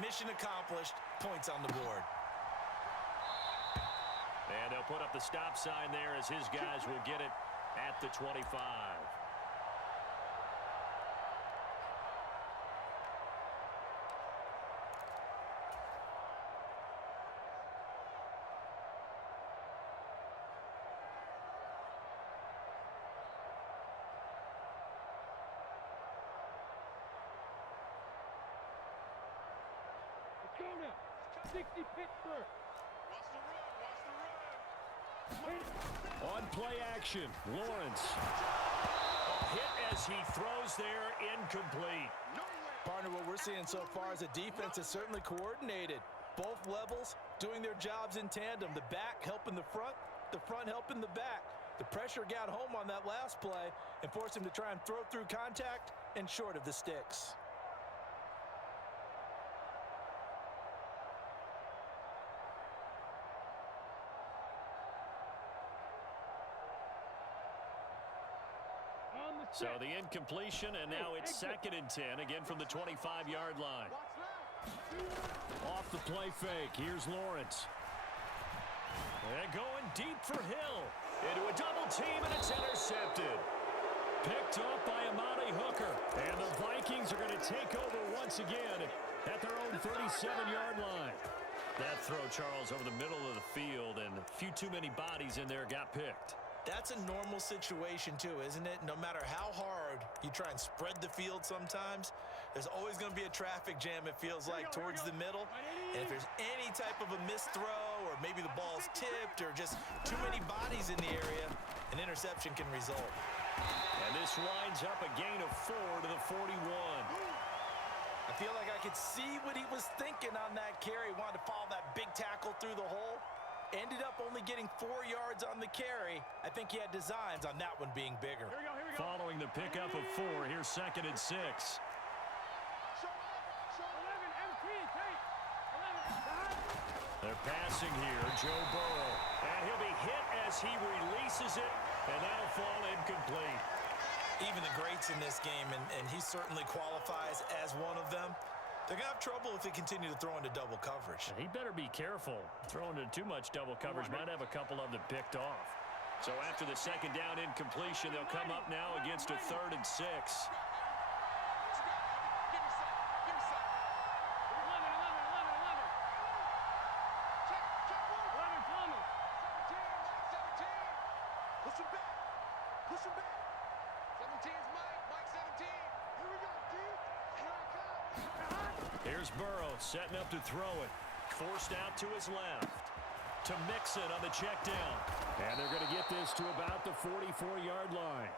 Mission accomplished. Points on the board. And they'll put up the stop sign there as his guys will get it at the 25. Corner, 60 Pittsburgh. Watch the run, watch the run. On play action, Lawrence. Hit as he throws there, incomplete. Partner, what we're seeing so far is the defense is certainly coordinated. Both levels doing their jobs in tandem. The back helping the front helping the back. The pressure got home on that last play and forced him to try and throw through contact and short of the sticks. So the incompletion, and now it's 2nd and 10, again from the 25-yard line. Off the play fake, here's Lawrence. And going deep for Hill. Into a double team, and it's intercepted. Picked off by Amani Hooker. And the Vikings are going to take over once again at their own 37-yard line. That throw, Charles, over the middle of the field, and a few too many bodies in there got picked. That's a normal situation too, isn't it? No matter how hard you try and spread the field sometimes, there's always going to be a traffic jam, it feels like, towards the middle. And if there's any type of a missed throw or maybe the ball's tipped or just too many bodies in the area, an interception can result. And this winds up a gain of 4 to the 41. I feel like I could see what he was thinking on that carry. He wanted to follow that big tackle through the hole. Ended up only getting 4 yards on the carry. I think he had designs on that one being bigger. Here we go. Following the pickup of 4, here's 2nd and 6. 11, MT, take. 11. They're passing here, Joe Burrow. And he'll be hit as he releases it, and that'll fall incomplete. Even the greats in this game, and he certainly qualifies as one of them, they're going to have trouble if they continue to throw into double coverage. He better be careful. Throwing into too much double coverage might have a couple of them picked off. So after the 2nd down incompletion, they'll come up now against a 3rd and 6. Here's Burrow setting up to throw it. Forced out to his left. To Mixon on the check down. And they're going to get this to about the 44-yard line.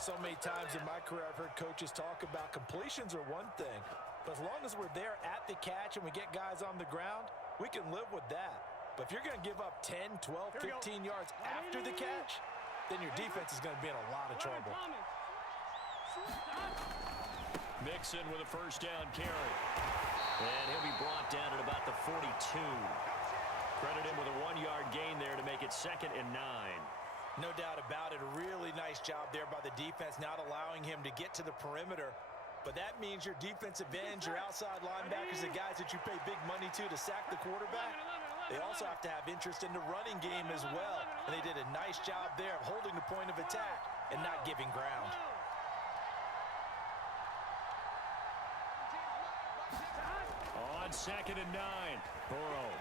So many times in my career I've heard coaches talk about completions are one thing, but as long as we're there at the catch and we get guys on the ground, we can live with that. But if you're going to give up 10, 12, 15 yards after the catch, then your defense is going to be in a lot of trouble. Mixon with a 1st down carry. And he'll be brought down at about the 42. Credit him with a 1-yard gain there to make it 2nd and 9. No doubt about it. A really nice job there by the defense, not allowing him to get to the perimeter. But that means your defensive ends, your outside linebackers, the guys that you pay big money to sack the quarterback, they also have to have interest in the running game as well. And they did a nice job there of holding the point of attack and not giving ground. On 2nd and 9, Burrow.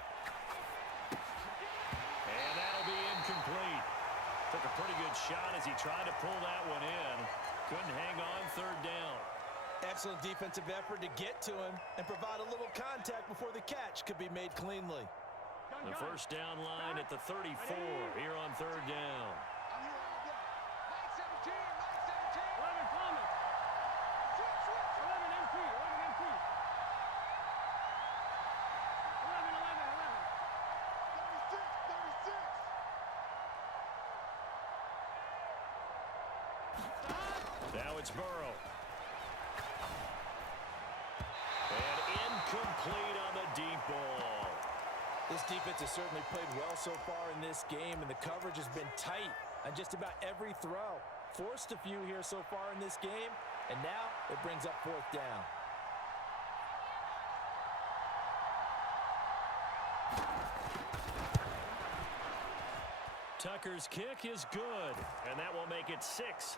And that'll be incomplete. Took a pretty good shot as he tried to pull that one in. Couldn't hang on 3rd down. Excellent defensive effort to get to him and provide a little contact before the catch could be made cleanly. The 1st down line at the 34 here on 3rd down. Now it's Burrow. And incomplete on the deep ball. This defense has certainly played well so far in this game, and the coverage has been tight on just about every throw. Forced a few here so far in this game, and now it brings up 4th down. Tucker's kick is good, and that will make it 6-0.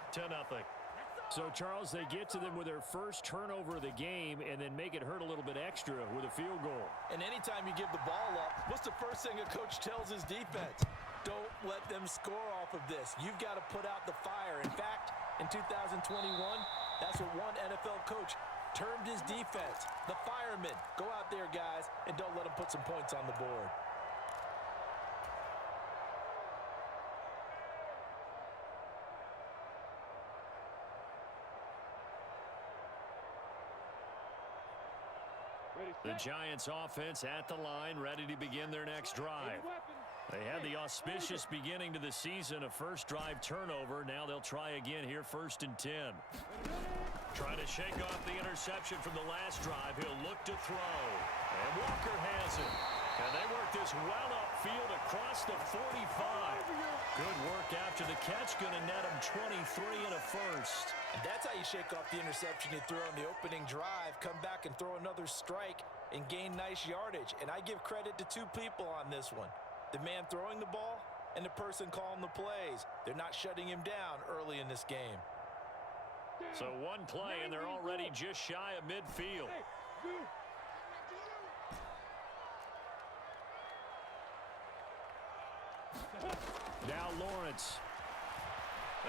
So, Charles, they get to them with their first turnover of the game and then make it hurt a little bit extra with a field goal. And anytime you give the ball up, what's the first thing a coach tells his defense? Don't let them score off of this. You've got to put out the fire. In fact, in 2021, that's what one NFL coach termed his defense, the firemen. Go out there, guys, and don't let them put some points on the board. The Giants offense at the line, ready to begin their next drive. They had the auspicious beginning to the season, a first drive turnover. Now they'll try again here, 1st and 10. Trying to shake off the interception from the last drive. He'll look to throw. And Walker has it. And they work this well upfield across the 45. Good work after the catch. Going to net him 23 and a first. And that's how you shake off the interception you threw on the opening drive. Come back and throw another strike and gain nice yardage. And I give credit to two people on this one. The man throwing the ball and the person calling the plays. They're not shutting him down early in this game. So one play, and they're already just shy of midfield. Now Lawrence.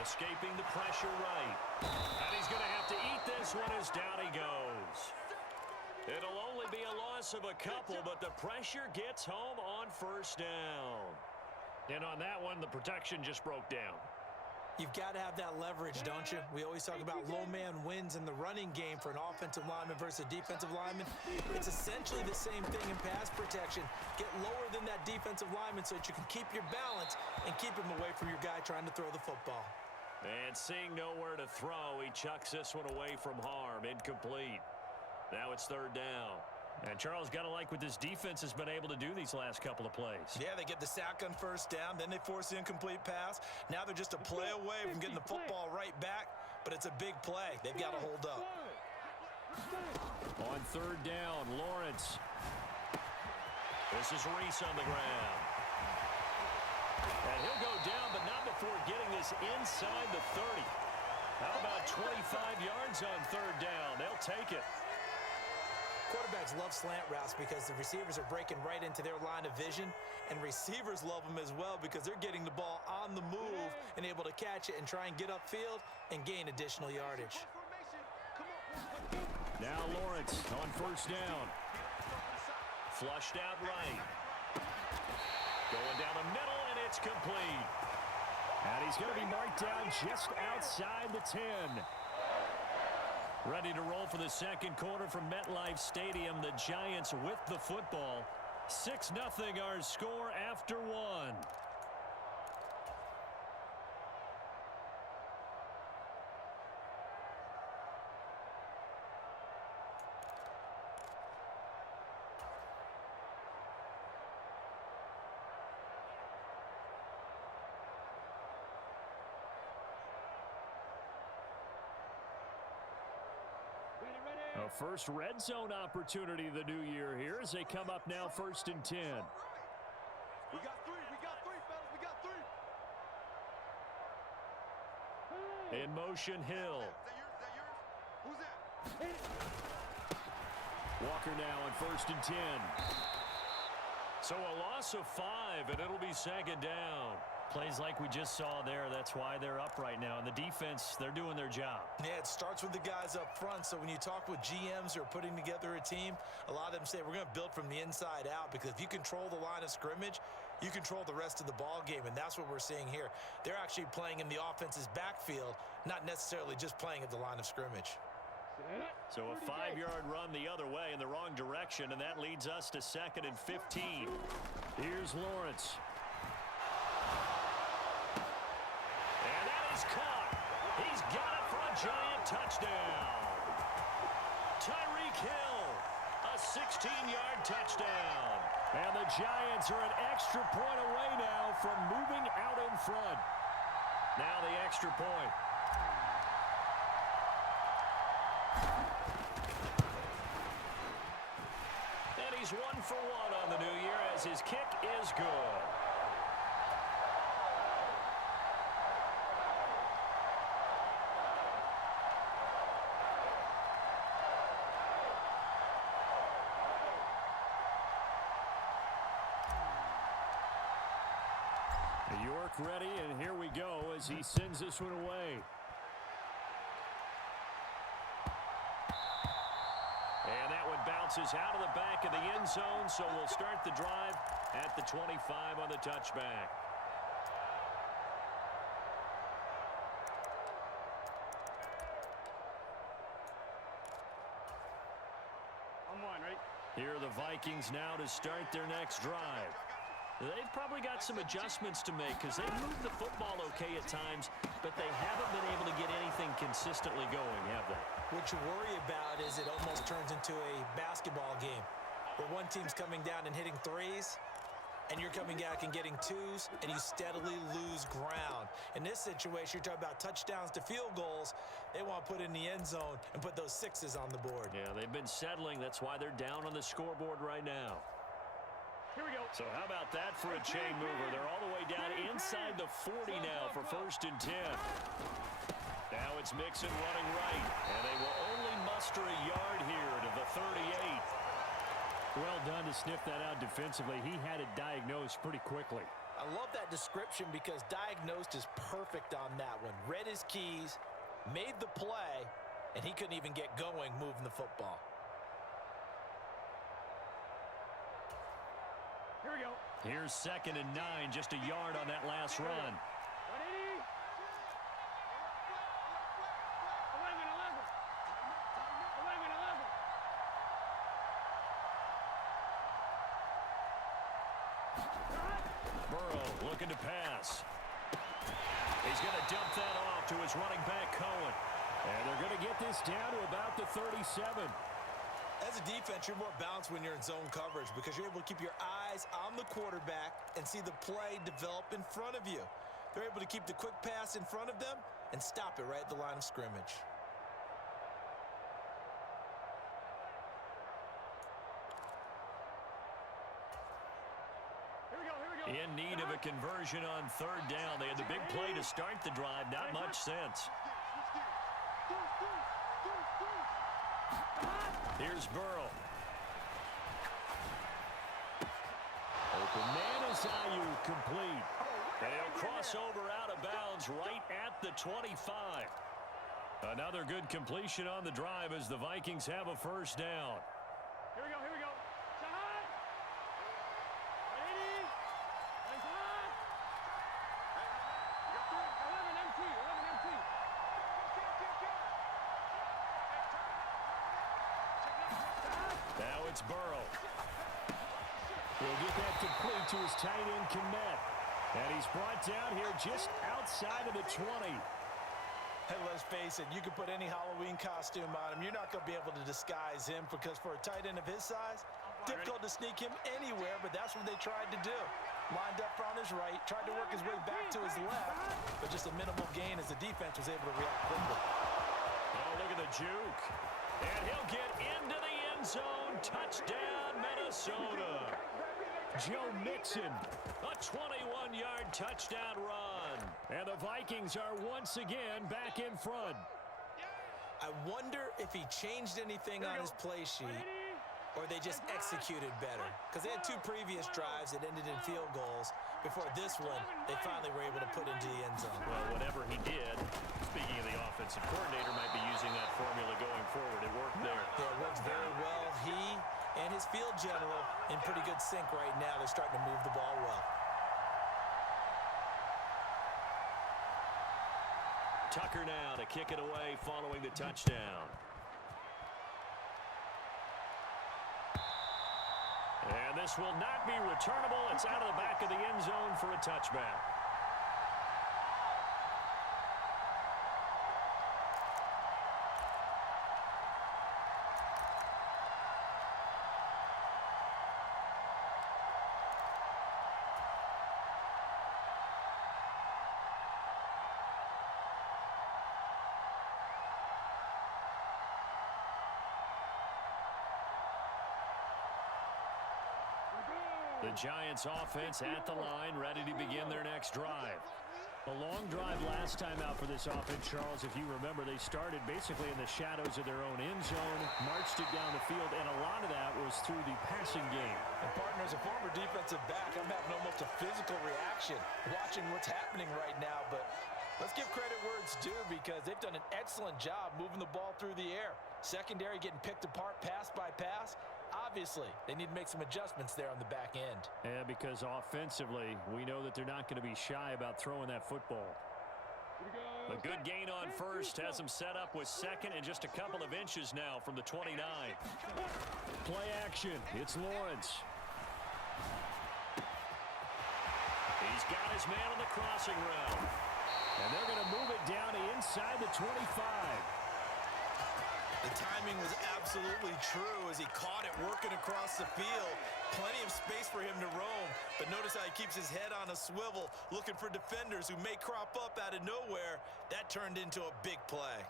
Escaping the pressure right. And he's going to have to eat this one as down he goes. It'll only be a loss of a couple, but the pressure gets home on 1st down. And on that one, the protection just broke down. You've got to have that leverage, don't you? We always talk about low man wins in the running game for an offensive lineman versus a defensive lineman. It's essentially the same thing in pass protection. Get lower than that defensive lineman so that you can keep your balance and keep him away from your guy trying to throw the football. And seeing nowhere to throw, he chucks this one away from harm. Incomplete. Now it's 3rd down. And Charles, got to like what this defense has been able to do these last couple of plays. Yeah, they get the sack on 1st down, then they force the incomplete pass. Now they're just a play away from getting the football right back, but it's a big play. They've got to hold up. On 3rd down, Lawrence. This is Reese on the ground. And he'll go down, but not before getting this inside the 30. How about 25 yards on 3rd down? They'll take it. Quarterbacks love slant routes because the receivers are breaking right into their line of vision, and receivers love them as well because they're getting the ball on the move and able to catch it and try and get upfield and gain additional yardage. Now Lawrence on 1st down. Flushed out right. Going down the middle, and it's complete. And he's going to be marked down just outside the 10. Ready to roll for the 2nd quarter from MetLife Stadium. The Giants with the football. 6-0 our score after 1. A first red zone opportunity the new year here as they come up now 1st and 10. We got 3. We got 3, fellas. We got 3. In motion, Hill. Is that yours? Who's that? Walker now on 1st and 10. So a loss of 5, and it'll be 2nd down. Plays like we just saw there, that's why they're up right now. And the defense, they're doing their job. Yeah, it starts with the guys up front. So when you talk with GMs who are putting together a team, a lot of them say we're going to build from the inside out, because if you control the line of scrimmage, you control the rest of the ball game, and that's what we're seeing here. They're actually playing in the offense's backfield, not necessarily just playing at the line of scrimmage. So a 5-yard run the other way in the wrong direction, and that leads us to 2nd and 15. Here's Lawrence. And that is caught. He's got it for a Giant touchdown. Tyreek Hill, a 16-yard touchdown. And the Giants are an extra point away now from moving out in front. Now the extra point. And he's 1 for 1 on the new year as his kick is good. footwork ready, and here we go as he sends this one away. And that one bounces out of the back of the end zone, so we'll start the drive at the 25 on the touchback. Here are the Vikings now to start their next drive. They've probably got some adjustments to make because they've moved the football okay at times, but they haven't been able to get anything consistently going, have they? What you worry about is it almost turns into a basketball game where one team's coming down and hitting threes, and you're coming back and getting twos, and you steadily lose ground. In this situation, you're talking about touchdowns to field goals. They want to put in the end zone and put those sixes on the board. Yeah, they've been settling. That's why they're down on the scoreboard right now. Here we go. So how about that for a chain mover? They're all the way down inside the 40 now for 1st and 10. Now it's Mixon running right, and they will only muster a yard here to the 38. Well done to sniff that out defensively. He had it diagnosed pretty quickly. I love that description because diagnosed is perfect on that one. Read his keys, made the play, and he couldn't even get going moving the football. Here we go. Here's 2nd and 9, just a yard on that last run. 180. 11. Burrow looking to pass. He's going to dump that off to his running back, Cohen. And they're going to get this down to about the 37. As a defense, you're more balanced when you're in zone coverage because you're able to keep your eyes on the quarterback and see the play develop in front of you. They're able to keep the quick pass in front of them and stop it right at the line of scrimmage. In need of a conversion on 3rd down. They had the big play to start the drive. Not much sense. Here's Burrow. Open man is Ayuk, complete. And he'll cross over out of bounds right at the 25. Another good completion on the drive as the Vikings have a 1st down. Here we go. 11 MT. Now it's Burrow. He'll get that complete to his tight end, Kmet. And he's brought down here just outside of the 20. Hey, let's face it, you can put any Halloween costume on him. You're not going to be able to disguise him because for a tight end of his size, difficult to sneak him anywhere, but that's what they tried to do. Lined up on his right, tried to work his way back to his left, but just a minimal gain as the defense was able to react quickly. Oh, look at the juke. And he'll get into the end zone. Touchdown, Minnesota. Joe Mixon, a 21-yard touchdown run. And the Vikings are once again back in front. I wonder if he changed anything on his play sheet or they just executed better. Because they had 2 previous drives that ended in field goals. Before this one, they finally were able to put into the end zone. Well, whatever he did, speaking of the offensive coordinator, might be using that formula going forward. It worked there. Yeah, it worked very well. He and his field general in pretty good sync right now. They're starting to move the ball well. Tucker now to kick it away following the touchdown. And this will not be returnable. It's out of the back of the end zone for a touchback. The Giants offense at the line, ready to begin their next drive. A long drive last time out for this offense, Charles. If you remember, they started basically in the shadows of their own end zone, marched it down the field, and a lot of that was through the passing game. And partner, as a former defensive back, I'm having almost a physical reaction watching what's happening right now. But let's give credit where it's due, because they've done an excellent job moving the ball through the air. Secondary getting picked apart pass by pass. Obviously, they need to make some adjustments there on the back end. Yeah, because offensively, we know that they're not going to be shy about throwing that football. A good gain on first has them set up with second and just a couple of inches now from the 29. Play action. It's Lawrence. He's got his man on the crossing route. And they're going to move it down to inside the 25. The timing was absolutely true as he caught it working across the field. Plenty of space for him to roam, but notice how he keeps his head on a swivel, looking for defenders who may crop up out of nowhere. That turned into a big play.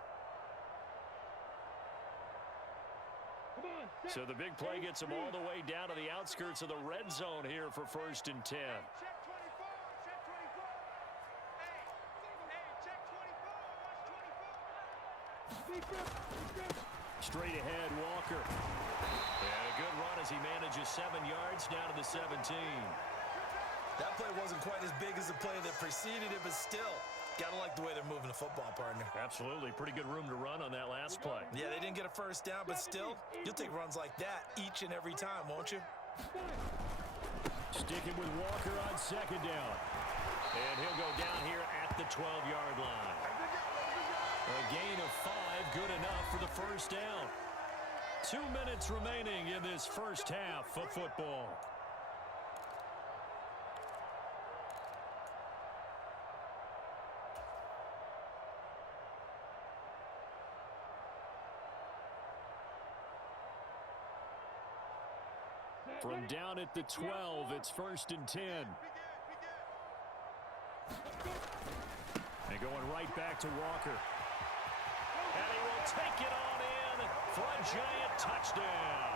So the big play gets him all the way down to the outskirts of the red zone here for 1st and 10. Check 24. Check 24. Hey, check 24. Watch 24. Straight ahead, Walker. And a good run as he manages 7 yards down to the 17. That play wasn't quite as big as the play that preceded it, but still, gotta like the way they're moving the football, partner. Absolutely. Pretty good room to run on that last play. Yeah, they didn't get a first down, but still, you'll take runs like that each and every time, won't you? Sticking with Walker on 2nd down. And he'll go down here at the 12-yard line. A gain of 5, good enough for the first down. 2 minutes remaining in this first half of football. From down at the 12, it's 1st and 10. And going right back to Walker. And he will take it on in for a giant touchdown.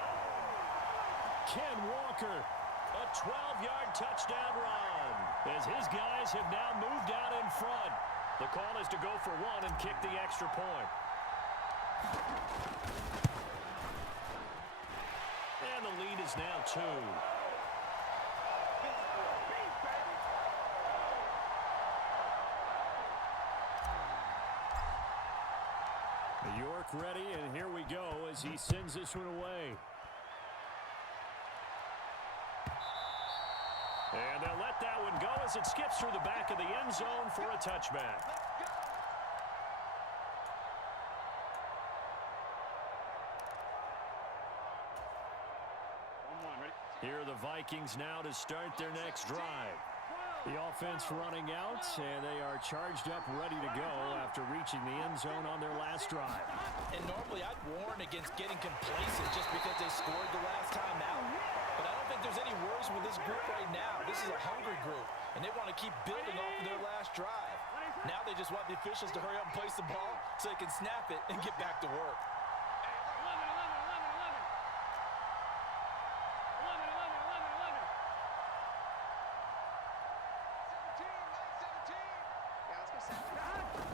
Ken Walker, a 12-yard touchdown run, as his guys have now moved out in front. The call is to go for 1 and kick the extra point. And the lead is now 2. York ready, and here we go as he sends this one away. And they'll let that one go as it skips through the back of the end zone for a touchback. Here are the Vikings now to start their next drive. The offense running out, and they are charged up, ready to go after reaching the end zone on their last drive. And normally I'd warn against getting complacent just because they scored the last time out. But I don't think there's any worries with this group right now. This is a hungry group, and they want to keep building off of their last drive. Now they just want the officials to hurry up and place the ball so they can snap it and get back to work.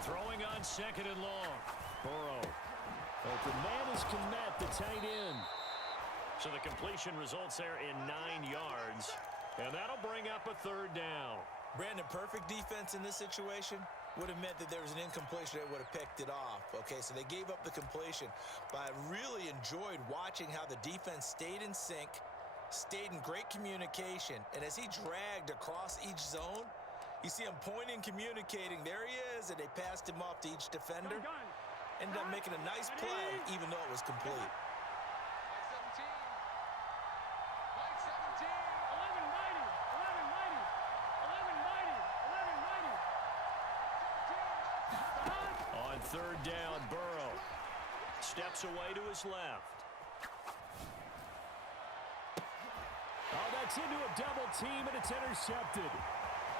Throwing on 2nd and long. Burrow. Open man is Kmet, the tight end. So the completion results there in 9 yards. And that'll bring up a 3rd down. Brandon, perfect defense in this situation would have meant that there was an incompletion that would have picked it off. Okay, so they gave up the completion. But I really enjoyed watching how the defense stayed in sync, stayed in great communication. And as he dragged across each zone, you see him pointing, communicating. There he is, and they passed him off to each defender. Ended up making a nice play, even though it was complete. On 3rd down, Burrow steps away to his left. Oh, that's into a double team, and it's intercepted.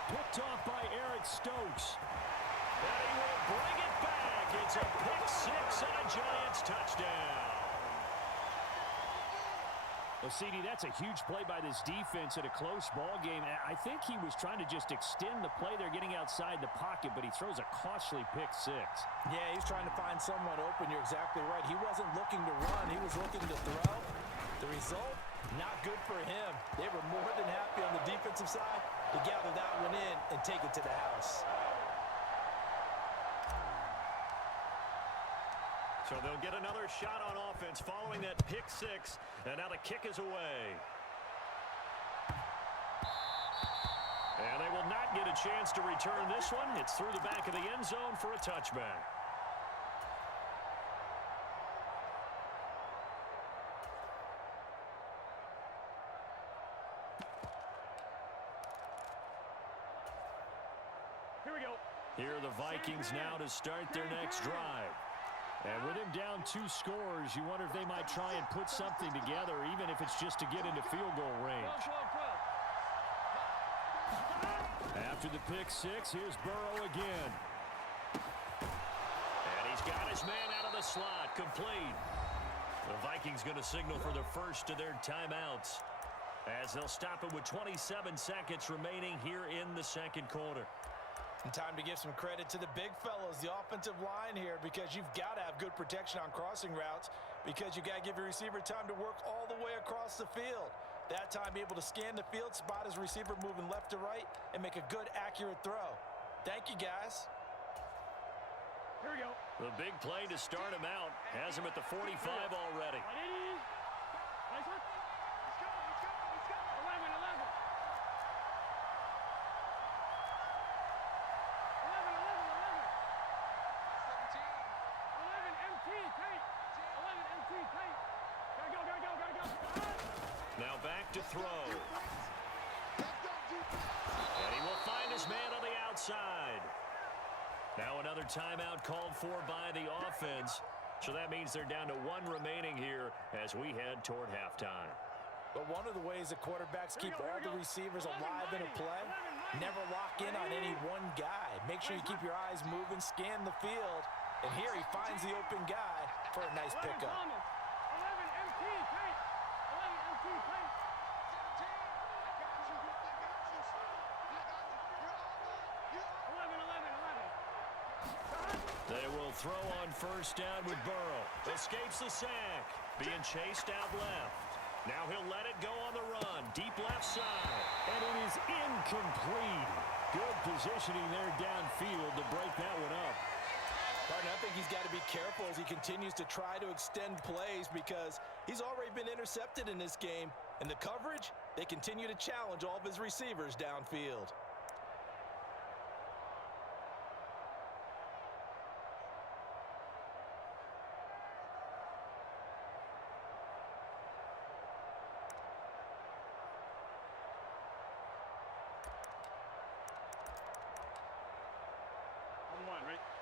Picked off by Eric Stokes. And he will bring it back. It's a pick 6 and a Giants touchdown. Well, CD, that's a huge play by this defense in a close ball game. I think he was trying to just extend the play. They're getting outside the pocket, but he throws a costly pick six. Yeah, he's trying to find someone open. You're exactly right. He wasn't looking to run. He was looking to throw. The result, not good for him. They were more than happy on the defensive side to gather that one in and take it to the house. So they'll get another shot on offense following that pick six, and now the kick is away. And they will not get a chance to return this one. It's through the back of the end zone for a touchback. Here we go. Here are the Vikings now to start their next drive. And with him down 2 scores, you wonder if they might try and put something together, even if it's just to get into field goal range. After the pick six, here's Burrow again. And he's got his man out of the slot, complete. The Vikings going to signal for the first of their timeouts, as they'll stop it with 27 seconds remaining here in the second quarter. And time to give some credit to the big fellows, the offensive line here, because you've got to have good protection on crossing routes, because you got to give your receiver time to work all the way across the field. That time, be able to scan the field, spot his receiver moving left to right, and make a good, accurate throw. Thank you, guys. Here we go. The big play to start him out has him at the 45 already. 180. Nice one. Let's go. 11. 11 MT, tight. 11 MT, tight. Gotta go. Now back to throw. And he will find his man on the outside. Now another timeout called for by the offense. So that means they're down to 1 remaining here as we head toward halftime. But one of the ways that quarterbacks keep all the receivers alive in a play, never lock in on any one guy. Make sure you keep your eyes moving, scan the field, and here he finds the open guy for a nice pickup. 11 MT, tight. 11 MT, tight. They will throw on first down with Burrow. Escapes the sack. Being chased out left. Now he'll let it go on the run. Deep left side. And it is incomplete. Good positioning there downfield to break that one up. Partner, I think he's got to be careful as he continues to try to extend plays, because he's already been intercepted in this game. And the coverage, they continue to challenge all of his receivers downfield.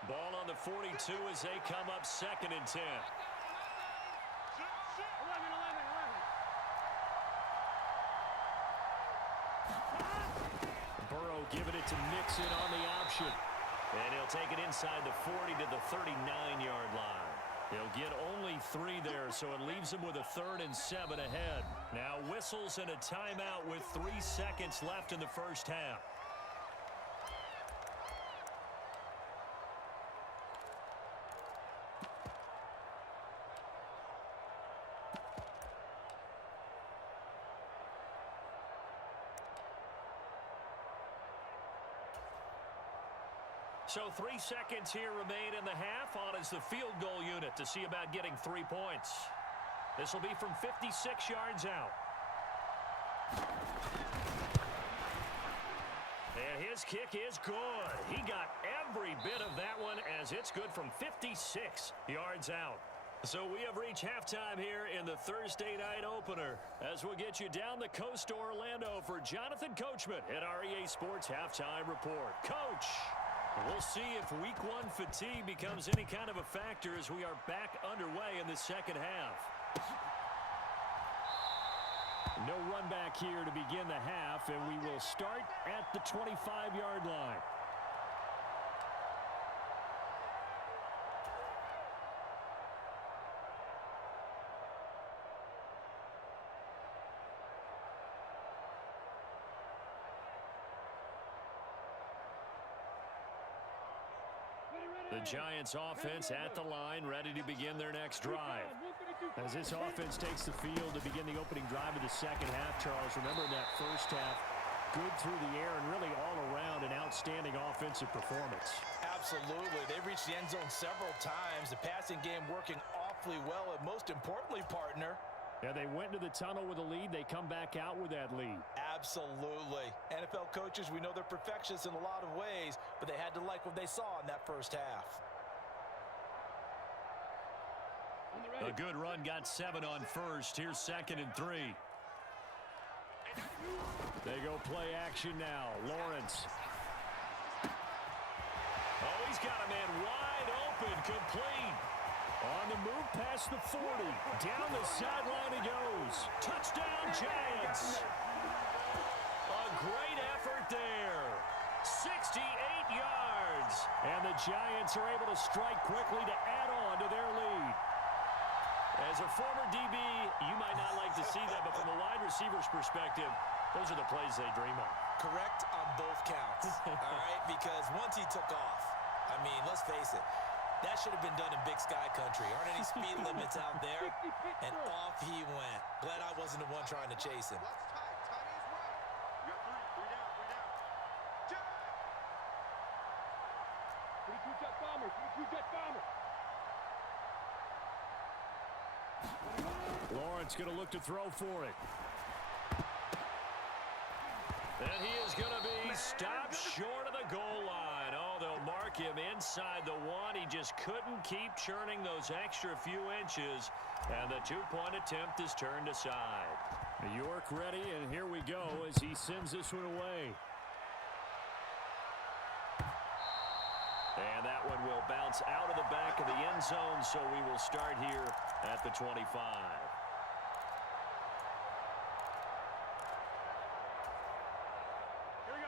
Ball on the 42 as they come up 2nd and 10. 11. Burrow giving it to Mixon on the option. And he'll take it inside the 40 to the 39-yard line. He'll get only 3 there, so it leaves him with a 3rd and 7 ahead. Now whistles and a timeout with 3 seconds left in the first half. So 3 seconds here remain in the half. On is the field goal unit to see about getting 3 points. This will be from 56 yards out. And his kick is good. He got every bit of that one, as it's good from 56 yards out. So we have reached halftime here in the Thursday night opener, as we'll get you down the coast to Orlando for Jonathan Coachman at our EA Sports Halftime Report. Coach, we'll see if Week 1 fatigue becomes any kind of a factor as we are back underway in the second half. No run back here to begin the half, and we will start at the 25-yard line. Giants offense at the line, ready to begin their next drive. As this offense takes the field to begin the opening drive of the second half, Charles, remember that first half, good through the air and really all around an outstanding offensive performance. Absolutely. They've reached the end zone several times. The passing game working awfully well, and most importantly, partner, yeah, they went into the tunnel with a lead. They come back out with that lead. Absolutely. NFL coaches, we know they're perfectionists in a lot of ways, but they had to like what they saw in that first half. A good run got 7 on first. Here's 2nd and 3. They go play action now. Lawrence. Oh, he's got a man wide open, complete. On the move past the 40. Down the sideline he goes. Touchdown, Giants. A great effort there. 68 yards. And the Giants are able to strike quickly to add on to their lead. As a former DB, you might not like to see that, but from a wide receiver's perspective, those are the plays they dream of. Correct on both counts, all right? Because once he took off, I mean, let's face it, that should have been done in Big Sky Country. Aren't any speed limits out there? And off he went. Glad I wasn't the one trying to chase him. You got three down. 22 jet bomber, 22 jet bomber. Lawrence going to look to throw for it. And he is going to be stopped short of the goal line. Oh, they'll mark him inside the 1. He just couldn't keep churning those extra few inches. And the 2-point attempt is turned aside. York ready, and here we go as he sends this one away. And that one will bounce out of the back of the end zone, so we will start here at the 25.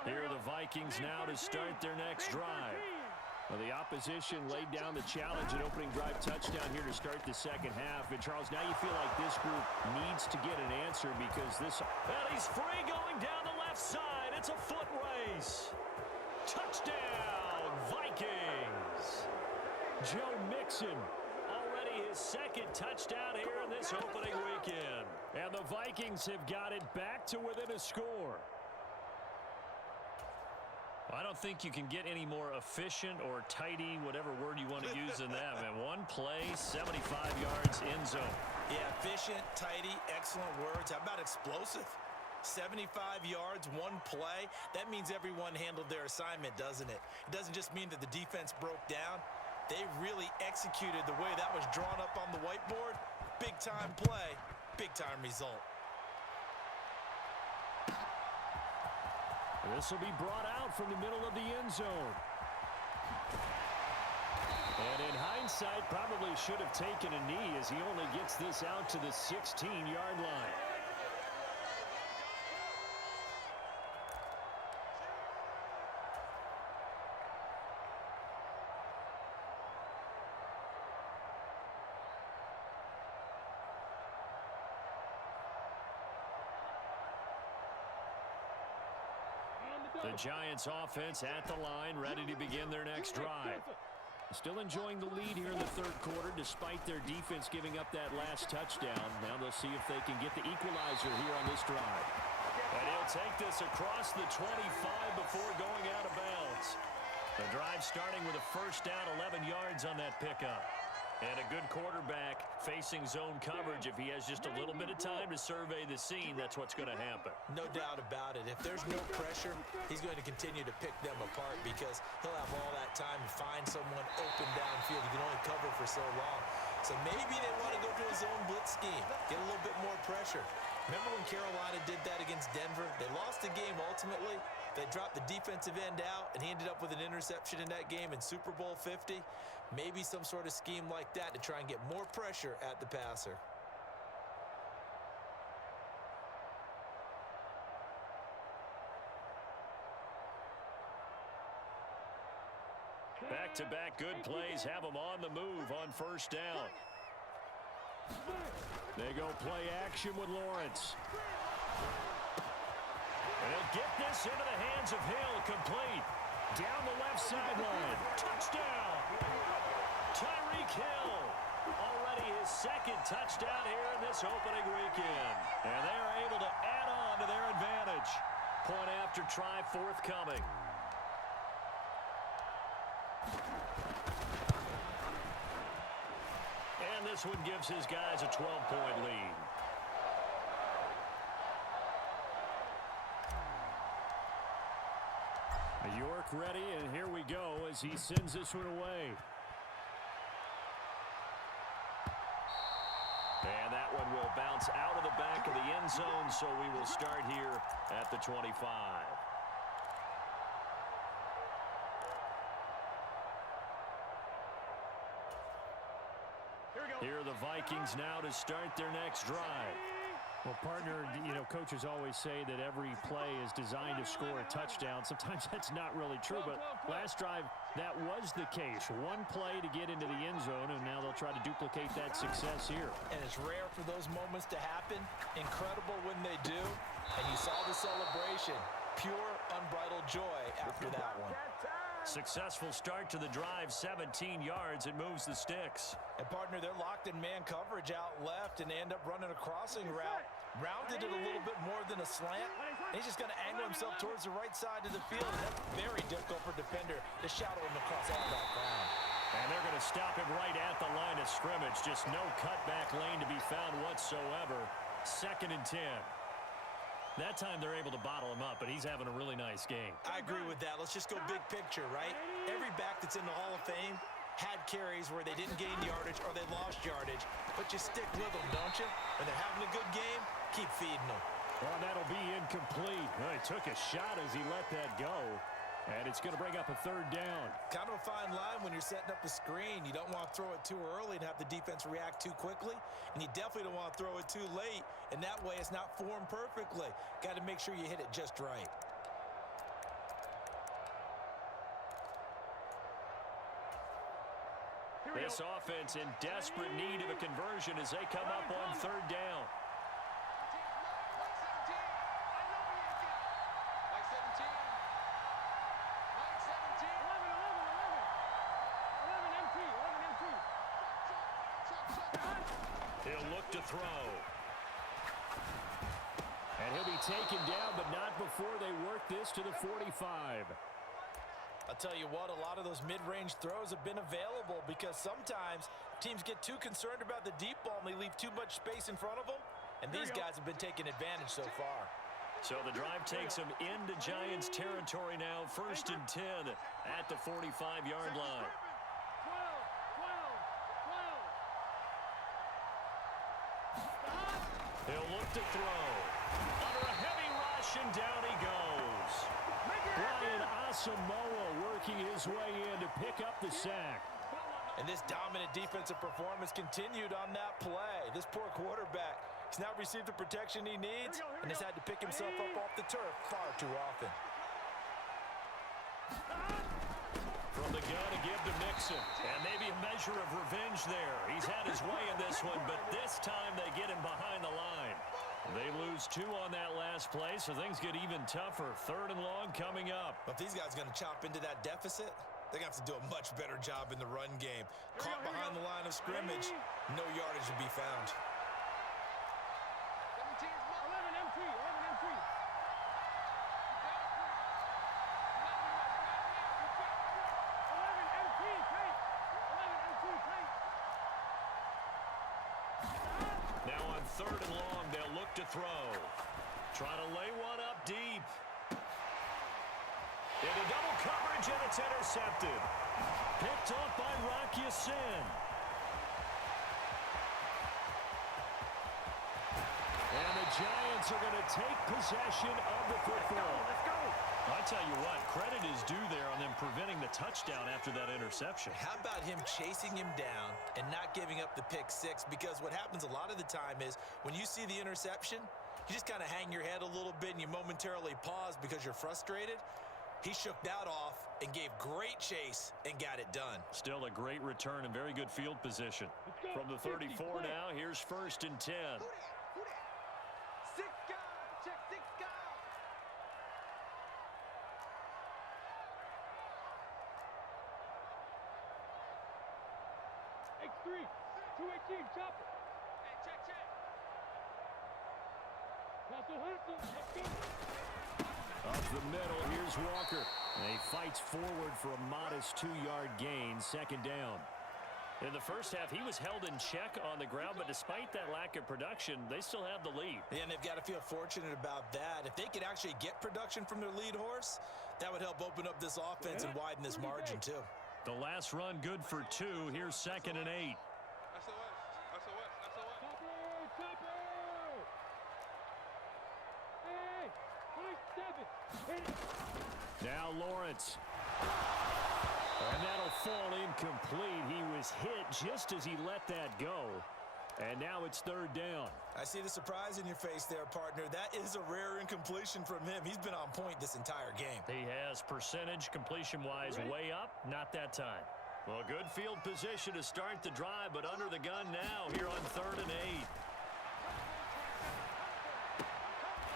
Here are the Vikings now to start their next drive. Well, the opposition laid down the challenge and opening drive touchdown here to start the second half. And, Charles, now you feel like this group needs to get an answer because this... And he's free going down the left side. It's a foot race. Touchdown, Vikings. Joe Mixon, already his second touchdown here in this opening weekend. And the Vikings have got it back to within a score. I don't think you can get any more efficient or tidy, whatever word you want to use in that, man. One play, 75 yards, end zone. Yeah, efficient, tidy, excellent words. How about explosive? 75 yards, one play. That means everyone handled their assignment, doesn't it? It doesn't just mean that the defense broke down. They really executed the way that was drawn up on the whiteboard. Big-time play, big-time result. This will be brought out from the middle of the end zone. And in hindsight, probably should have taken a knee as he only gets this out to the 16-yard line. The Giants offense at the line, ready to begin their next drive. Still enjoying the lead here in the third quarter, despite their defense giving up that last touchdown. Now they'll see if they can get the equalizer here on this drive. And he'll take this across the 25 before going out of bounds. The drive starting with a first down, 11 yards on that pickup. And a good quarterback facing zone coverage. If he has just a little bit of time to survey the scene, that's what's going to happen. No doubt about it. If there's no pressure, he's going to continue to pick them apart because he'll have all that time to find someone open downfield. He can only cover for so long. So maybe they want to go to a zone blitz scheme, get a little bit more pressure. Remember when Carolina did that against Denver? They lost the game ultimately. They dropped the defensive end out, and he ended up with an interception in that game in Super Bowl 50. Maybe some sort of scheme like that to try and get more pressure at the passer. Back-to-back good plays have them on the move on first down. They go play action with Lawrence. And they'll get this into the hands of Hill, complete. Down the left sideline. Touchdown! Tyreek Hill, already his second touchdown here in this opening weekend. And they are able to add on to their advantage. Point after try forthcoming. And this one gives his guys a 12-point lead. York ready, and here we go as he sends this one away. And that one will bounce out of the back of the end zone, so we will start here at the 25. Here are the Vikings now to start their next drive. Well, partner, you know, coaches always say that every play is designed to score a touchdown. Sometimes that's not really true, but last drive, that was the case. One play to get into the end zone, and now they'll try to duplicate that success here. And it's rare for those moments to happen. Incredible when they do. And you saw the celebration. Pure, unbridled joy after that one. Successful start to the drive, 17 yards. It moves the sticks. And, partner, they're locked in man coverage out left, and they end up running a crossing route. Rounded it a little bit more than a slant. He's just going to angle himself towards the right side of the field. And that's very difficult for a defender to shadow him across all that ground. And they're going to stop him right at the line of scrimmage. Just no cutback lane to be found whatsoever. 2nd and 10. That time they're able to bottle him up, but he's having a really nice game. I agree with that. Let's just go big picture, right? Every back that's in the Hall of Fame had carries where they didn't gain yardage or they lost yardage, but you stick with them, don't you? When they're having a good game, keep feeding them. Well, that'll be incomplete. Well, he took a shot as he let that go, and it's going to bring up a 3rd down. Kind of a fine line when you're setting up a screen. You don't want to throw it too early and have the defense react too quickly, and you definitely don't want to throw it too late, and that way it's not formed perfectly. Got to make sure you hit it just right. This offense in desperate need of a conversion as they come up on 3rd down. He'll look to throw. And he'll be taken down, but not before they work this to the 45. I'll tell you what, a lot of those mid-range throws have been available because sometimes teams get too concerned about the deep ball and they leave too much space in front of them, and these guys have been taking advantage so far. So the drive takes them into Giants territory now, 1st and 10 at the 45-yard line. He'll look to throw. Under a heavy rush, and down he goes. Brian Asamoah working his way in to pick up the sack. And this dominant defensive performance continued on that play. This poor quarterback has now received the protection he needs and has had to pick himself up off the turf far too often. From the gun to give to Mixon. And maybe a measure of revenge there. He's had his way in this one, but this time they get him behind the line. They lose 2 on that last play, so things get even tougher. 3rd and long coming up. But if these guys are going to chop into that deficit, they're going to have to do a much better job in the run game. Caught behind the line of scrimmage, no yardage to be found. 11 MT, 11 MT. 11 MT, tight. 11 MT, tight. Now on 3rd and long, they'll look to throw. Trying to lay one up deep. Into double coverage, and it's intercepted. Picked off by Rock Ya-Sin. And the Giants are going to take possession of the football. Let's go. I tell you what, credit is due there on them preventing the touchdown after that interception. How about him chasing him down and not giving up the pick 6? Because what happens a lot of the time is when you see the interception, you just kind of hang your head a little bit and you momentarily pause because you're frustrated. He shook that off and gave great chase and got it done. Still a great return and very good field position. From the 34 now, here's 1st and 10. Six guys. Check 6 guys. 3. 218, chopper. Hey, check. Hustle. Let's go. Up the middle, here's Walker. And he fights forward for a modest 2-yard gain, second down. In the first half, he was held in check on the ground, but despite that lack of production, they still have the lead. Yeah, and they've got to feel fortunate about that. If they could actually get production from their lead horse, that would help open up this offense and widen this margin, too. The last run good for 2. Here's 2nd and 8. Chopper. Hey, 7. Now Lawrence. And that'll fall incomplete. He was hit just as he let that go. And now it's 3rd down. I see the surprise in your face there, partner. That is a rare incompletion from him. He's been on point this entire game. He has percentage completion-wise way up. Not that time. Well, good field position to start the drive, but under the gun now here on 3rd and 8.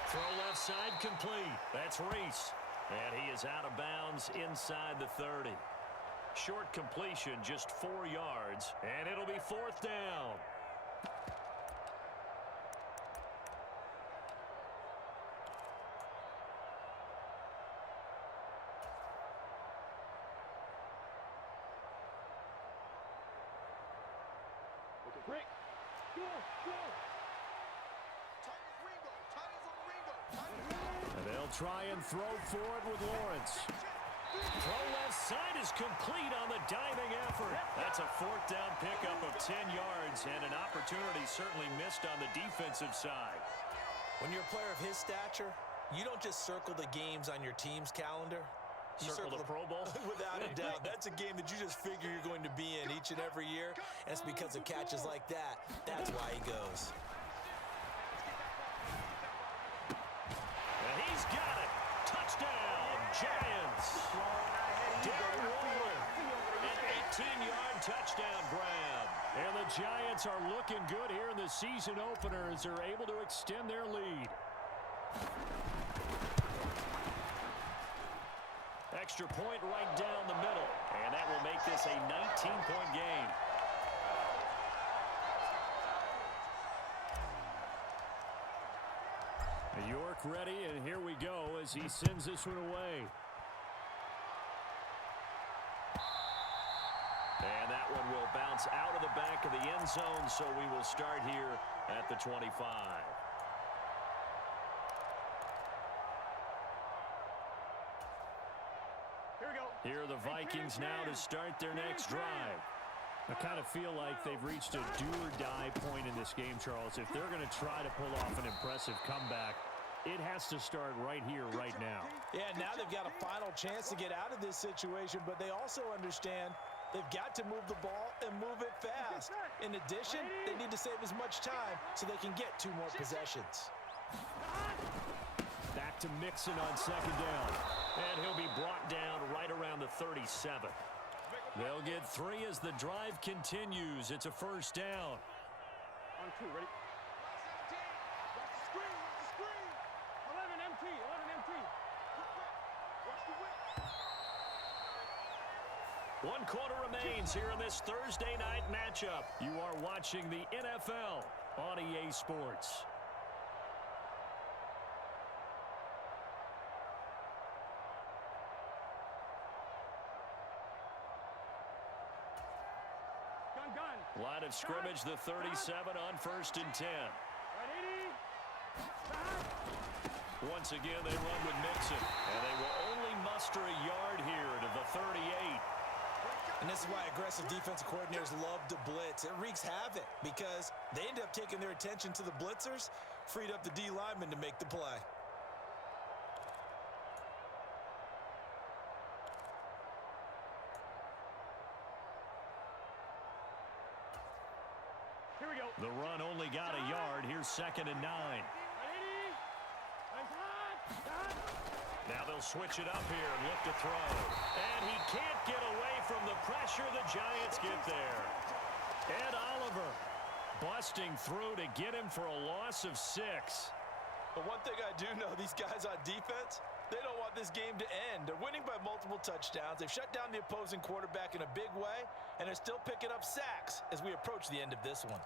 Throw left side complete. That's Reese. And he is out of bounds inside the 30. Short completion, just 4 yards, and it'll be 4th down. Break. Go. And they'll try and throw for it with Lawrence. Throw left side is complete on the diving effort. That's a 4th down pickup of 10 yards and an opportunity certainly missed on the defensive side. When you're a player of his stature, you don't just circle the games on your team's calendar. You Circle the Pro Bowl? Without a doubt. That's a game that you just figure you're going to be in each and every year. And it's because of catches like that. That's why he goes. And he's got it. Touchdown, Giants. Darren Waller, an 18-yard touchdown grab. And the Giants are looking good here in the season opener as they're able to extend their lead. Extra point right down the middle. And that will make this a 19-point game. York ready, and here we go as he sends this one away. And that one will bounce out of the back of the end zone, so we will start here at the 25. Here we go. Here are the Vikings now to start their next drive. I kind of feel like they've reached a do-or-die point in this game, Charles. If they're going to try to pull off an impressive comeback, it has to start right here, right now. Yeah, now they've got a final chance to get out of this situation, but they also understand they've got to move the ball and move it fast. In addition, they need to save as much time so they can get 2 more possessions. Back to Mixon on 2nd down. And he'll be brought down right around the 37. They'll get 3 as the drive continues. It's a 1st down. On 2, ready? 11 MT. One quarter remains here in this Thursday night matchup. You are watching the NFL on EA Sports. Gun. Line of scrimmage, the 37 on 1st and 10. Right, 80. Once again, they run with Mixon, and they will only muster a yard here to the 38. And this is why aggressive defensive coordinators love to blitz. It wreaks havoc because they end up taking their attention to the blitzers, freed up the D lineman to make the play. Here we go. The run only got a yard. Here's 2nd and 9. Now they'll switch it up here and look to throw. And he can't get away from the pressure. The Giants get there. Ed Oliver busting through to get him for a loss of 6. But one thing I do know, these guys on defense, they don't want this game to end. They're winning by multiple touchdowns. They've shut down the opposing quarterback in a big way, and they're still picking up sacks as we approach the end of this one.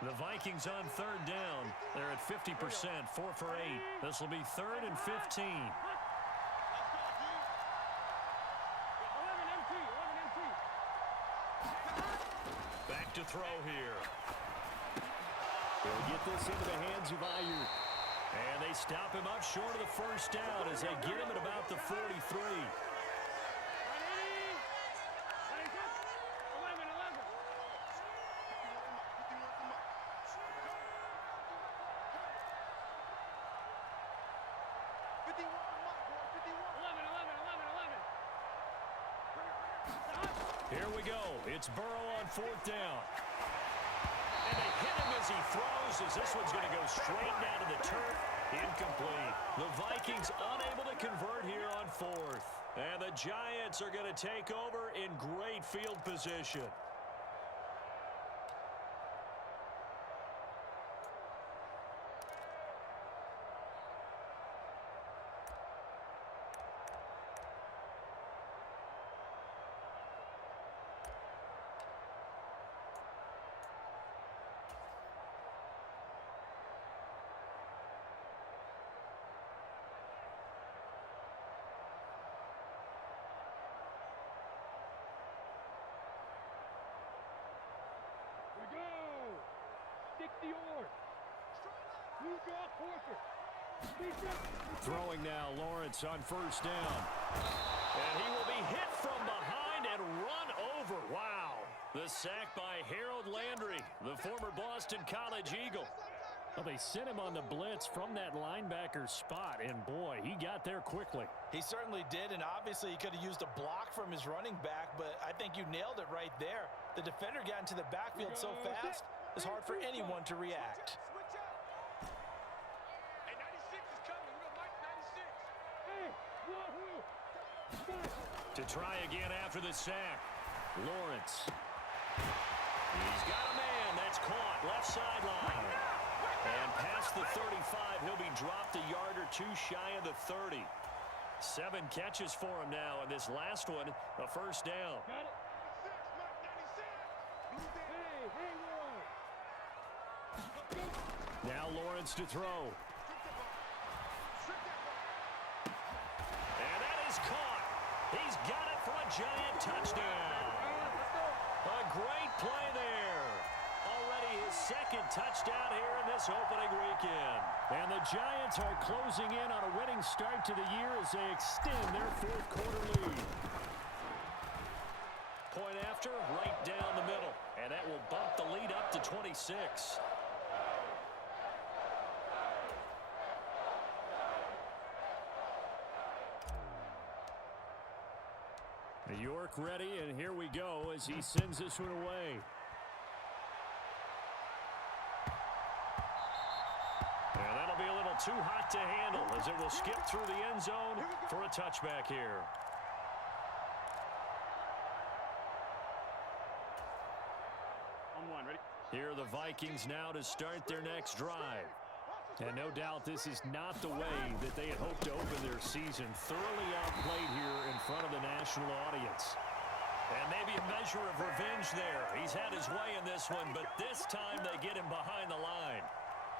The Vikings on third down. They're at 50%, 4 for 8. This will be 3rd and 15. Back to throw here. They'll get this into the hands of Ayuk. And they stop him up short of the first down as they get him at about the 43. Here we go. It's Burrow on 4th down. And they hit him as he throws, as this one's going to go straight down to the turf. Incomplete. The Vikings unable to convert here on 4th. And the Giants are going to take over in great field position. Throwing now, Lawrence on 1st down. And he will be hit from behind and run over. Wow. The sack by Harold Landry, the former Boston College Eagle. Well, they sent him on the blitz from that linebacker spot, and boy, he got there quickly. He certainly did, and obviously he could have used a block from his running back, but I think you nailed it right there. The defender got into the backfield so fast, it's hard for anyone to react. To try again after the sack. Lawrence. He's got a man. That's caught. Left sideline. And past the 35, he'll be dropped a yard or two shy of the 30. 7 catches for him now, and this last one, a 1st down. Now Lawrence to throw. And that is caught. He's got it for a Giant touchdown. A great play there. Already his 2nd touchdown here in this opening weekend. And the Giants are closing in on a winning start to the year as they extend their 4th quarter lead. Point after, right down the middle. And that will bump the lead up to 26. York ready, and here we go as he sends this one away. And that'll be a little too hot to handle as it will skip through the end zone for a touchback here. On 1, ready? Here are the Vikings now to start their next drive. And no doubt this is not the way that they had hoped to open their season. Thoroughly outplayed here in front of the national audience. And maybe a measure of revenge there. He's had his way in this one, but this time they get him behind the line.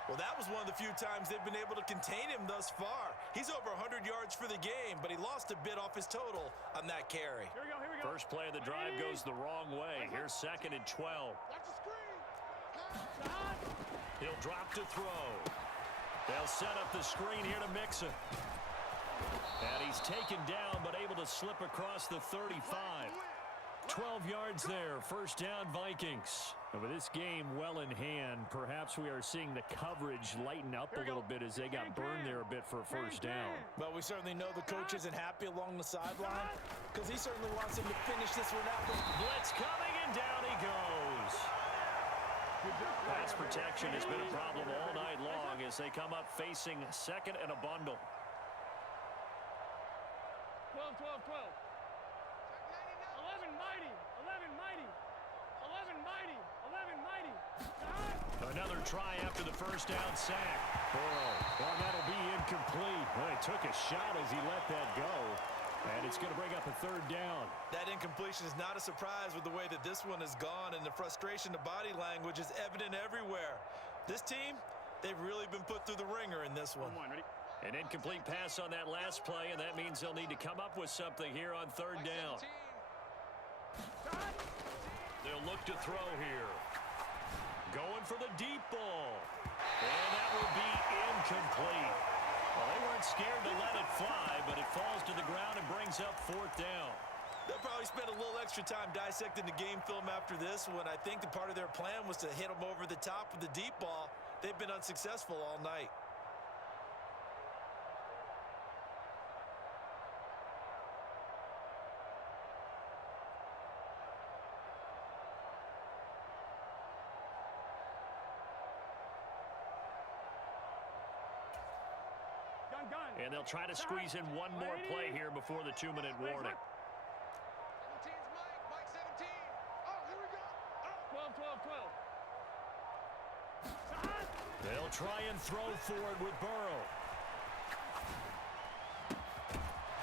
Well, that was one of the few times they've been able to contain him thus far. He's over 100 yards for the game, but he lost a bit off his total on that carry. Here we go, here we go. First play of the drive goes the wrong way. Here's 2nd and 12. He'll drop to throw. They'll set up the screen here to Mixon. And he's taken down, but able to slip across the 35. 12 yards there, 1st down Vikings. And with this game well in hand, perhaps we are seeing the coverage lighten up a little bit as they got burned there a bit for a 1st down. But we certainly know the coach isn't happy along the sideline because he certainly wants him to finish this one out. Blitz coming, and down he goes. Pass protection has been a problem all night long as they come up facing 2nd and a bundle. Another try after the first down sack. Burrow. Well, that'll be incomplete. Well, he took a shot as he let that go. And it's going to bring up a third down. That incompletion is not a surprise with the way that this one has gone, and the frustration, the body language is evident everywhere. This team, they've really been put through the ringer in this one. Ready? An incomplete pass on that last play, and that means they'll need to come up with something here on third down. They'll look to throw here. Going for the deep ball. And that will be incomplete. Well, they weren't scared to let it fly, but it falls to the ground and brings up fourth down. They'll probably spend a little extra time dissecting the game film after this one. I think the part of their plan was to hit them over the top with the deep ball. They've been unsuccessful all night. And they'll try to squeeze in one more play here before the 2-minute warning. 17's Mike 17. Oh, here we go. 12. They'll try and throw forward with Burrow.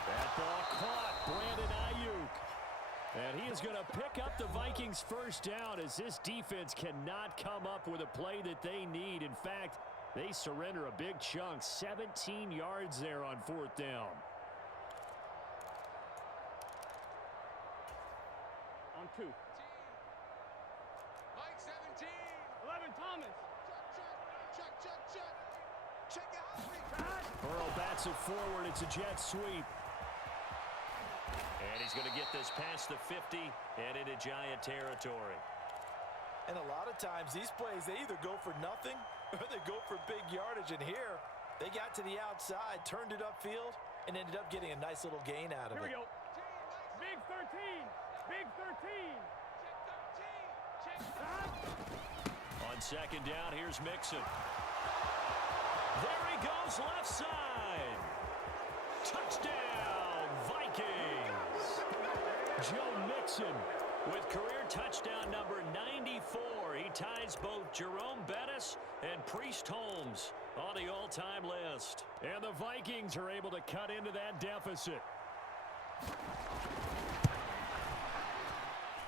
That ball caught. Brandon Ayuk. And he is going to pick up the Vikings' first down as this defense cannot come up with a play that they need. In fact, they surrender a big chunk, 17 yards there on fourth down. On 2. Mike 17. 11, Thomas. Check out. Burrow bats it forward. It's a jet sweep. And he's going to get this past the 50 and into Giant territory. And a lot of times, these plays, they either go for nothing or they go for big yardage. And here, they got to the outside, turned it upfield, and ended up getting a nice little gain out of it. Here we go. Big 13. Big 13. Check 13. On second down, here's Mixon. There he goes, left side. Touchdown, Vikings. Joe Mixon with career touchdown number 94. He ties both Jerome Bettis and Priest Holmes on the all-time list. And the Vikings are able to cut into that deficit.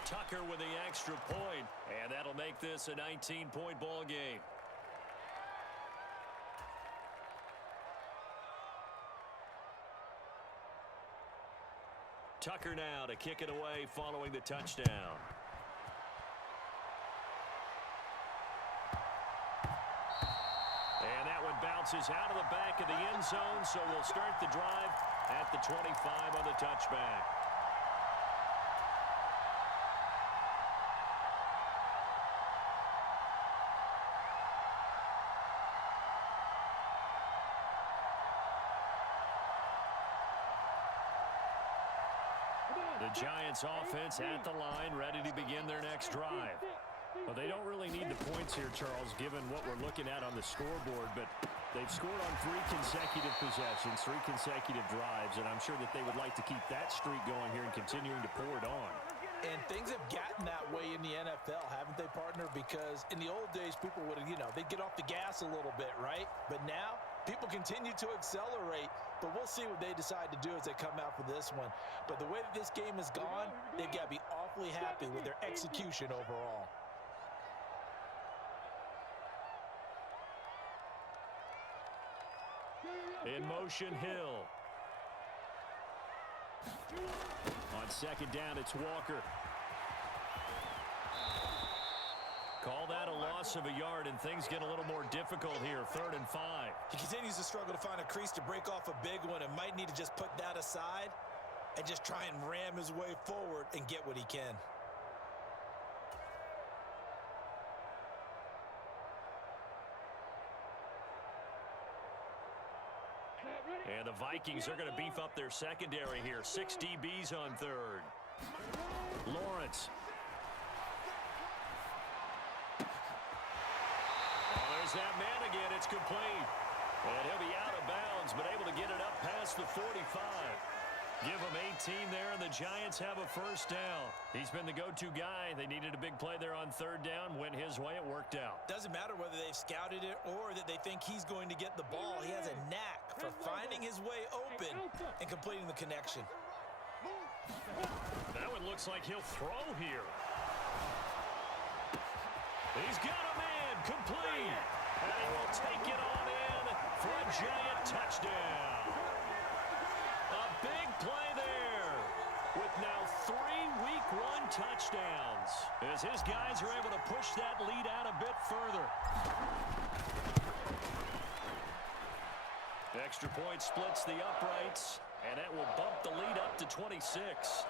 Tucker with the extra point, and that'll make this a 19-point ball game. Tucker now to kick it away following the touchdown. And that one bounces out of the back of the end zone, so we'll start the drive at the 25 on the touchback. The Giants offense at the line, ready to begin their next drive. Well, they don't really need the points here, Charles, given what we're looking at on the scoreboard, but they've scored on 3 consecutive possessions, 3 consecutive drives, and I'm sure that they would like to keep that streak going here and continuing to pour it on. And things have gotten that way in the NFL, haven't they, partner? Because in the old days, people would, they'd get off the gas a little bit, right? But now, people continue to accelerate, but we'll see what they decide to do as they come out for this one. But the way that this game has gone, they've got to be awfully happy with their execution overall. In motion, Hill. On second down, it's Walker. Call that a loss of a yard, and things get a little more difficult here. 3rd and 5. He continues to struggle to find a crease to break off a big one and might need to just put that aside and just try and ram his way forward and get what he can. And the Vikings are going to beef up their secondary here. 6 DBs on 3rd. Lawrence. Oh, there's that man again. It's complete. And he'll be out of bounds, but able to get it up past the 45. Give them 18 there, and the Giants have a first down. He's been the go-to guy. They needed a big play there on third down. Went his way. It worked out. Doesn't matter whether they've scouted it or that they think he's going to get the ball. He has a knack for finding his way open and completing the connection. That one looks like he'll throw here. He's got a man complete. And he will take it on in for a Giant touchdown. A big play there with now 3 Week 1 touchdowns as his guys are able to push that lead out a bit further. Extra point splits the uprights, and that will bump the lead up to 26.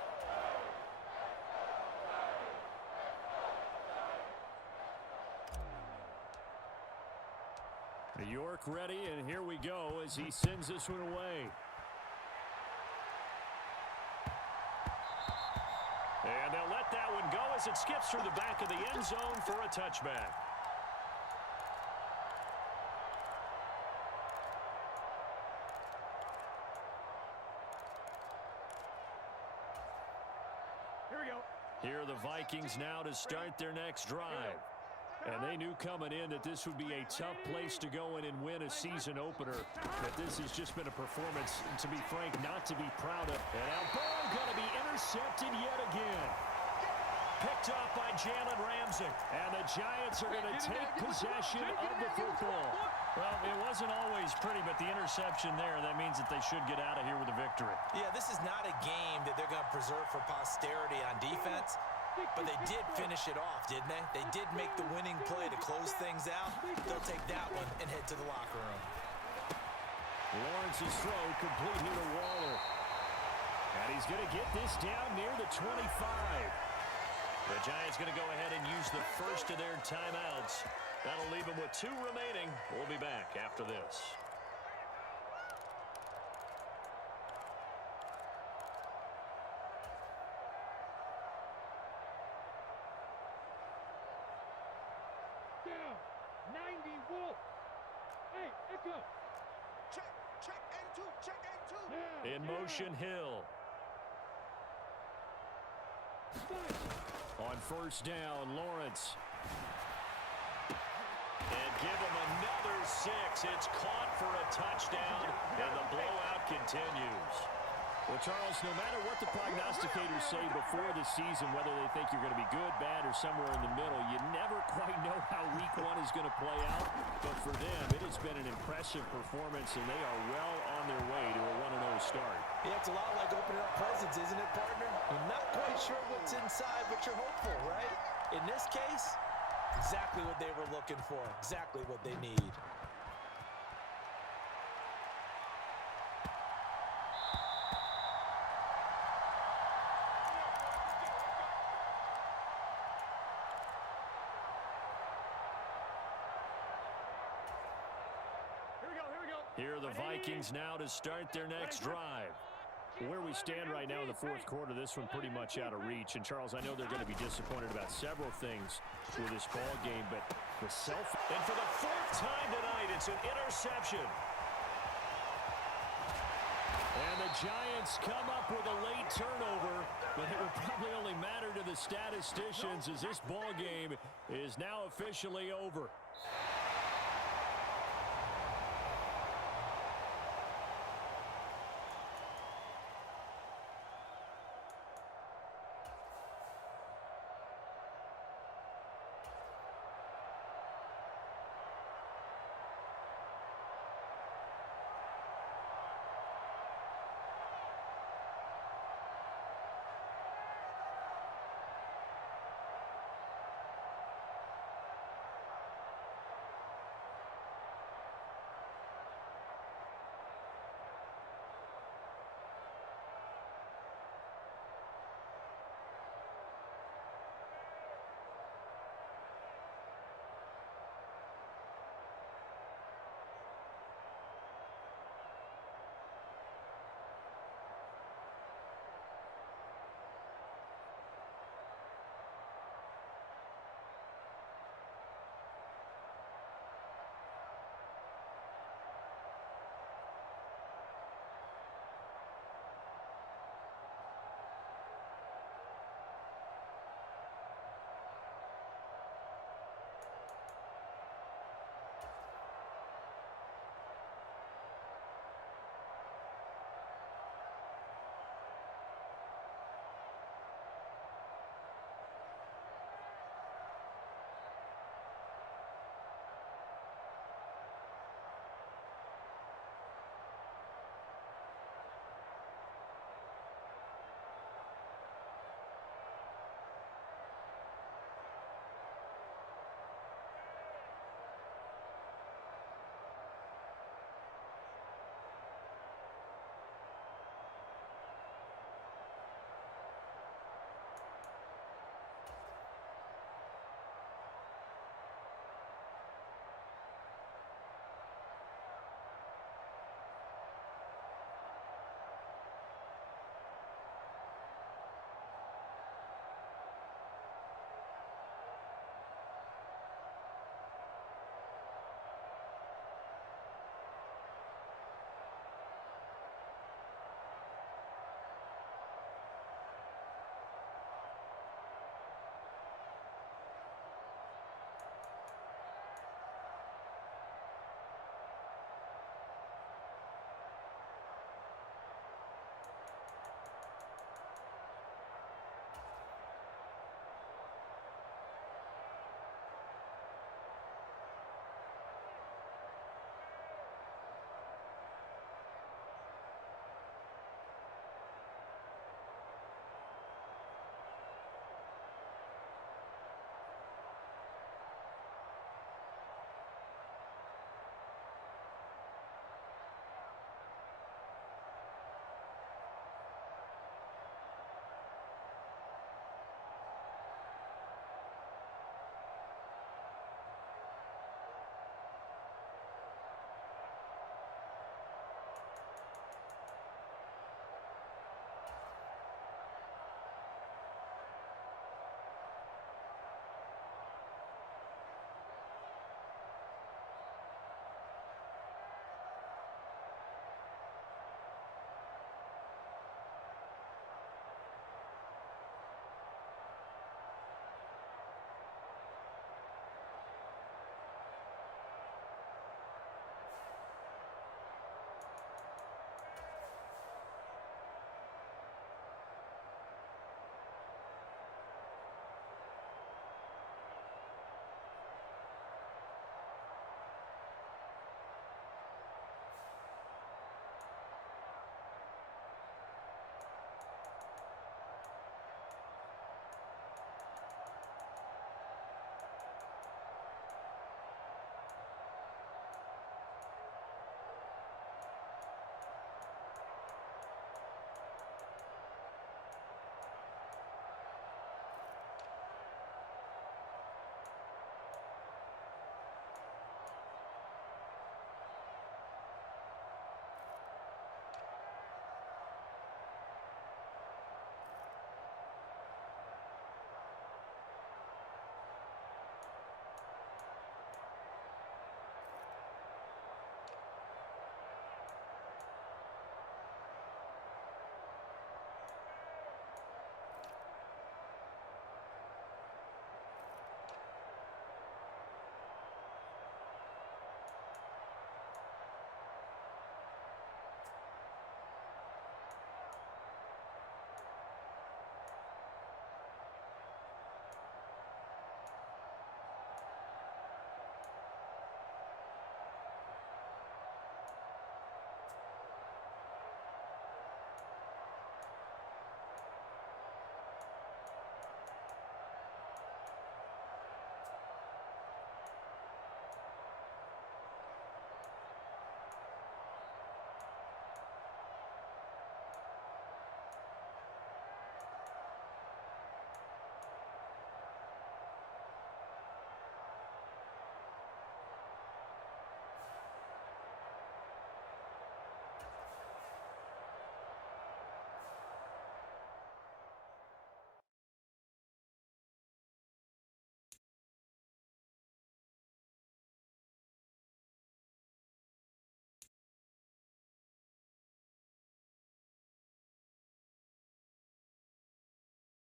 York ready, and here we go as he sends this one away. And they'll let that one go as it skips through the back of the end zone for a touchback. Here we go. Here are the Vikings now to start their next drive. And they knew coming in that this would be a tough place to go in and win a season opener. That this has just been a performance, to be frank, not to be proud of. And now ball going to be intercepted yet again. Picked off by Jalen Ramsey. And the Giants are going to take possession of the football. Well, it wasn't always pretty, but the interception there, that means that they should get out of here with a victory. Yeah, this is not a game that they're going to preserve for posterity on defense. But they did finish it off, didn't they? They did make the winning play to close things out. They'll take that one and head to the locker room. Lawrence's throw complete here to Waller. And he's going to get this down near the 25. The Giants going to go ahead and use the first of their timeouts. That'll leave them with 2 remaining. We'll be back after this. In motion, Hill. On first down, Lawrence. And give him another 6. It's caught for a touchdown, and the blowout continues. Well, Charles, no matter what the prognosticators say before the season, whether they think you're going to be good, bad, or somewhere in the middle, you never quite know how Week 1 is going to play out. But for them, it has been an impressive performance, and they are well on their way to a 1-0 start. Yeah, it's a lot like opening up presents, isn't it, partner? You're not quite sure what's inside, but you're hopeful, right? In this case, exactly what they were looking for, exactly what they need. Here are the Vikings now to start their next drive. Where we stand right now in the fourth quarter, this one pretty much out of reach. And, Charles, I know they're going to be disappointed about several things with this ball game, but the And for the 4th time tonight, it's an interception. And the Giants come up with a late turnover, but it will probably only matter to the statisticians as this ball game is now officially over.